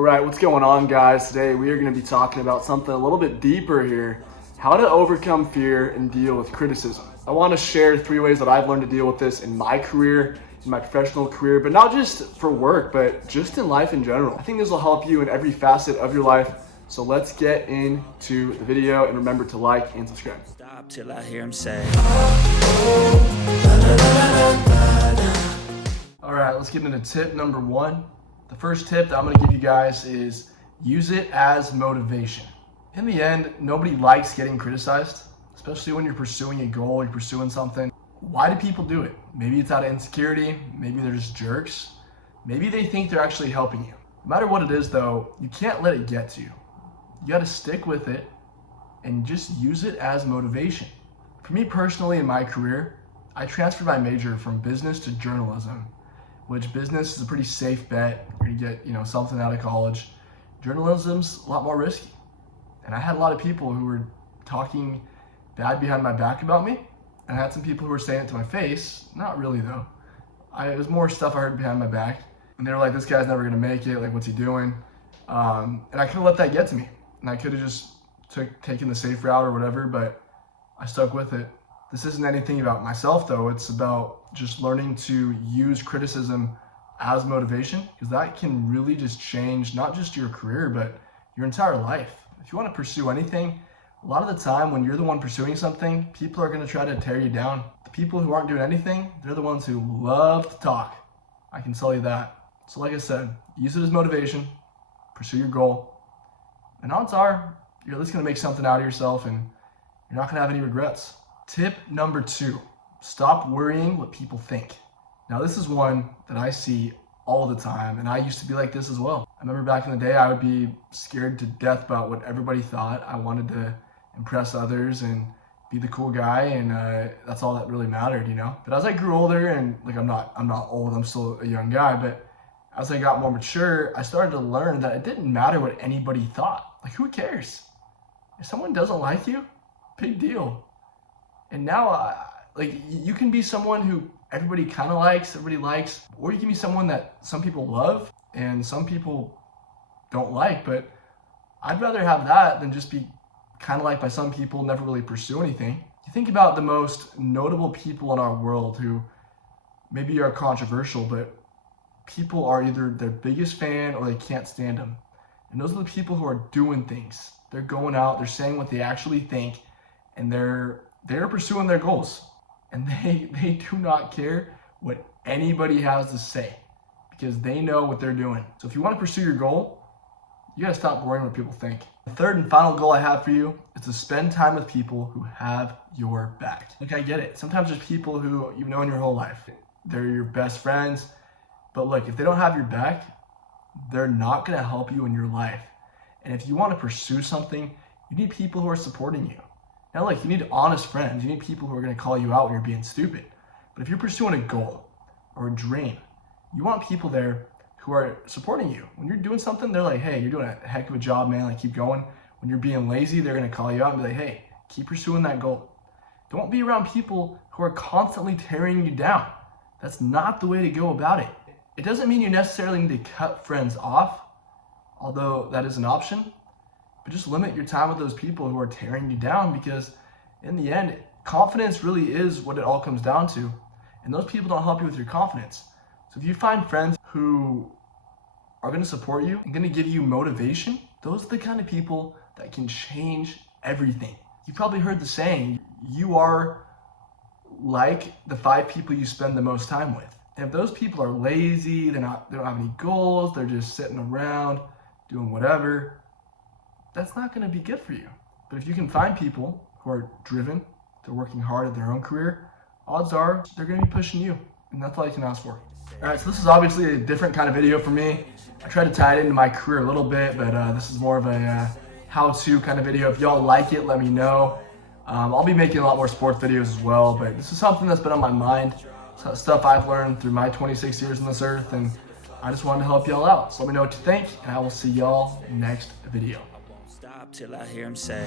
All right, what's going on, guys? Today we are going to be talking about something a little bit deeper here: how to overcome fear and deal with criticism. I want to share 3 ways that I've learned to deal with this in my career, in my professional career, but not just for work, but just in life in general. I think this will help you in every facet of your life. So let's get into the video, and remember to like and subscribe. Stop till I hear him say. All right, let's get into tip number 1. The first tip that I'm going to give you guys is use it as motivation. In the end, nobody likes getting criticized, especially when you're pursuing a goal, you're pursuing something. Why do people do it? Maybe it's out of insecurity, maybe they're just jerks, maybe they think they're actually helping you. No matter what it is though, you can't let it get to you. You got to stick with it and just use it as motivation. For me personally, in my career, I transferred my major from business to journalism, which business is a pretty safe bet. You're gonna get, something out of college. Journalism's a lot more risky. And I had a lot of people who were talking bad behind my back about me, and I had some people who were saying it to my face. Not really though. It was more stuff I heard behind my back, and they were like, "This guy's never gonna make it. Like, what's he doing?" And I could have let that get to me, and I could have just taken the safe route or whatever, but I stuck with it. This isn't anything about myself though. It's about just learning to use criticism as motivation, because that can really just change not just your career, but your entire life. If you want to pursue anything, a lot of the time when you're the one pursuing something, people are going to try to tear you down. The people who aren't doing anything, they're the ones who love to talk. I can tell you that. So like I said, use it as motivation, pursue your goal, and odds are you're at least going to make something out of yourself, and you're not going to have any regrets. Tip number 2, stop worrying what people think. Now this is one that I see all the time, and I used to be like this as well. I remember back in the day, I would be scared to death about what everybody thought. I wanted to impress others and be the cool guy, and that's all that really mattered, But as I grew older, and I'm not old, I'm still a young guy, but as I got more mature, I started to learn that it didn't matter what anybody thought. Like, who cares? If someone doesn't like you, big deal. And now, you can be someone who everybody kind of likes, or you can be someone that some people love and some people don't like, but I'd rather have that than just be kind of liked by some people, never really pursue anything. You think about the most notable people in our world who maybe are controversial, but people are either their biggest fan or they can't stand them. And those are the people who are doing things. They're going out, they're saying what they actually think, and they're pursuing their goals. And they do not care what anybody has to say, because they know what they're doing. So if you want to pursue your goal, you gotta stop worrying what people think. The third and final goal I have for you is to spend time with people who have your back. Look, I get it. Sometimes there's people who you've known your whole life. They're your best friends. But look, if they don't have your back, they're not gonna help you in your life. And if you want to pursue something, you need people who are supporting you. Now, you need honest friends. You need people who are going to call you out when you're being stupid. But if you're pursuing a goal or a dream, you want people there who are supporting you. When you're doing something, they're like, "Hey, you're doing a heck of a job, man. Keep going." When you're being lazy, they're going to call you out and be like, "Hey, keep pursuing that goal." Don't be around people who are constantly tearing you down. That's not the way to go about it. It doesn't mean you necessarily need to cut friends off, although that is an option. But just limit your time with those people who are tearing you down, because in the end, confidence really is what it all comes down to. And those people don't help you with your confidence. So if you find friends who are going to support you and going to give you motivation, those are the kind of people that can change everything. You've probably heard the saying, you are like the 5 people you spend the most time with. And if those people are lazy, they don't have any goals, they're just sitting around doing whatever, that's not going to be good for you. But if you can find people who are driven, they're working hard at their own career, odds are they're going to be pushing you, and that's all you can ask for. All right, so this is obviously a different kind of video for me. I tried to tie it into my career a little bit, but this is more of a how-to kind of video. If y'all like it, let me know. I'll be making a lot more sports videos as well, but this is something that's been on my mind, stuff I've learned through my 26 years on this earth, and I just wanted to help y'all out. So let me know what you think, and I will see y'all next video. Stop till I hear him say.